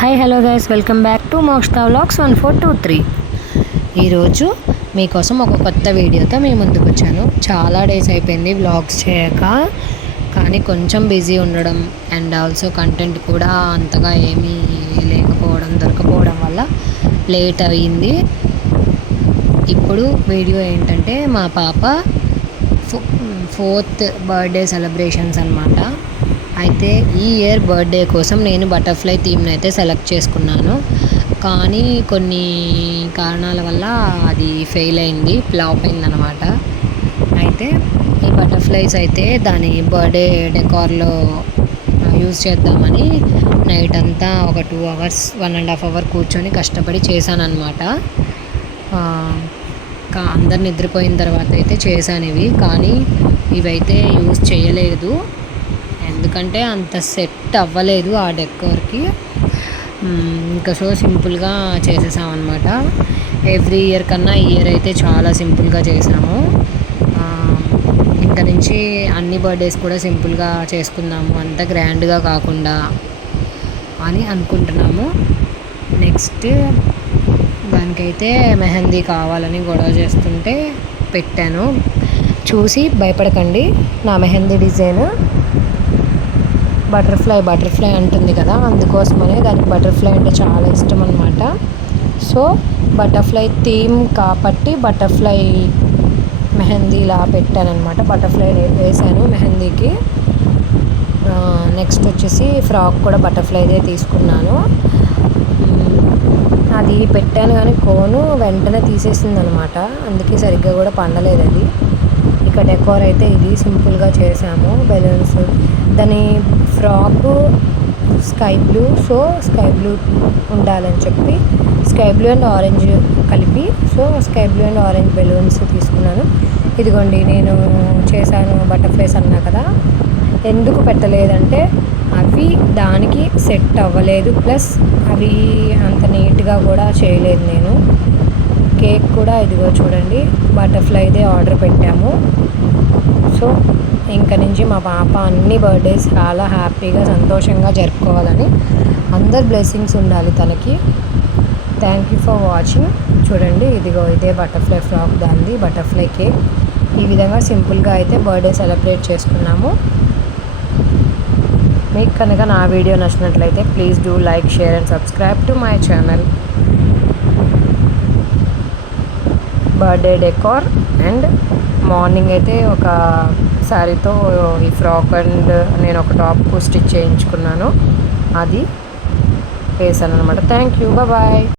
Hi hello guys, welcome back to Mokshita vlogs 1423. ఈరోజు మీకోసం ఒక కొత్త వీడియోతో మీ ముందుకు వచ్చాను. చాలా డేస్ అయిపోయింది వ్లాగ్స్ చేయక, కానీ కొంచెం బిజీ ఉండడం అండ్ ఆల్సో కంటెంట్ కూడా అంతగా ఏమీ దొరకపోవడం వల్ల లేట్ అయ్యింది. ఇప్పుడు వీడియో ఏంటంటే మా పాప 4th బర్త్డే సెలబ్రేషన్స్ అన్నమాట. అయితే ఈ ఇయర్ బర్త్డే కోసం నేను బటర్ఫ్లై థీమ్ని అయితే సెలెక్ట్ చేసుకున్నాను. కానీ కొన్ని కారణాల వల్ల అది ఫెయిల్ అయింది, ఫ్లాప్ అయిందనమాట. అయితే ఈ బటర్ఫ్లైస్ అయితే దాని బర్త్డే డెకార్లో యూజ్ చేద్దామని నైట్ అంతా ఒక 2 hours 1.5 hour కూర్చొని కష్టపడి చేశానన్నమాట. అందరు నిద్రపోయిన తర్వాత అయితే చేశాను ఇవి, కానీ ఇవైతే యూజ్ చేయలేదు ఎందుకంటే అంత సెట్ అవ్వలేదు ఆ డెకోర్కి. ఇంకా సో సింపుల్గా చేసేసామన్నమాట. ఎవ్రీ ఇయర్ కన్నా ఈ ఇయర్ అయితే చాలా సింపుల్గా చేసాము. ఇంకా నుంచి అన్ని బర్త్డేస్ కూడా సింపుల్గా చేసుకుందాము, అంత గ్రాండ్గా కాకుండా అని అనుకుంటున్నాము. నెక్స్ట్ దానికైతే మెహందీ కావాలని గొడవ చేస్తుంటే పెట్టాను. చూసి భయపడకండి, నా మెహందీ డిజైన్ బటర్ఫ్లై అంటుంది కదా, అందుకోసమనే దానికి బటర్ఫ్లై అంటే చాలా ఇష్టం అనమాట. సో బటర్ఫ్లై థీమ్ కాబట్టి బటర్ఫ్లై మెహందీ ఇలా పెట్టానమాట. బటర్ఫ్లై వేసాను మెహందీకి. నెక్స్ట్ వచ్చేసి ఫ్రాక్ కూడా బటర్ఫ్లైదే తీసుకున్నాను. అది పెట్టాను కానీ కోను వెంటనే తీసేసింది అనమాట, అందుకే సరిగ్గా కూడా పండలేదు అది. ఇక డెకోర్ అయితే ఇది సింపుల్గా చేసాము. బెలూన్స్, దాని frock sky blue, so sky blue ఉండాలని చెప్పి స్కై బ్లూ అండ్ ఆరెంజ్ కలిపి, so sky blue and orange balloons తీసుకున్నాను. ఇదిగోండి నేను చేశాను బటర్ఫ్లైస్ అన్నా కదా. ఎందుకు పెట్టలేదంటే అవి దానికి సెట్ అవ్వలేదు, ప్లస్ అవి అంత నీట్గా కూడా చేయలేదు నేను. కేక్ కూడా ఇదిగో చూడండి బటర్ఫ్లైదే ఆర్డర్ పెట్టాము. సో ఇంక నుంచి మా పాప అన్ని బర్త్డేస్ చాలా హ్యాపీగా సంతోషంగా జరుపుకోవాలని అందరు బ్లెస్సింగ్స్ ఉండాలి తనకి. Thank you for watching. చూడండి ఇదిగో ఇదే బటర్ఫ్లై ఫ్రాక్, దాన్ని బటర్ఫ్లై కేక్. ఈ విధంగా సింపుల్గా అయితే బర్త్డే సెలబ్రేట్ చేసుకున్నాము. మీకు కనుక నా వీడియో నచ్చినట్లయితే please do like, share and subscribe to my channel. Birthday decor and morning అయితే ఒక శారీతో ఈ ఫ్రాక్ అండ్ నేను ఒక టాప్ స్టిచ్ చేయించుకున్నాను, అది వేసాను అనమాట. Thank you, bye.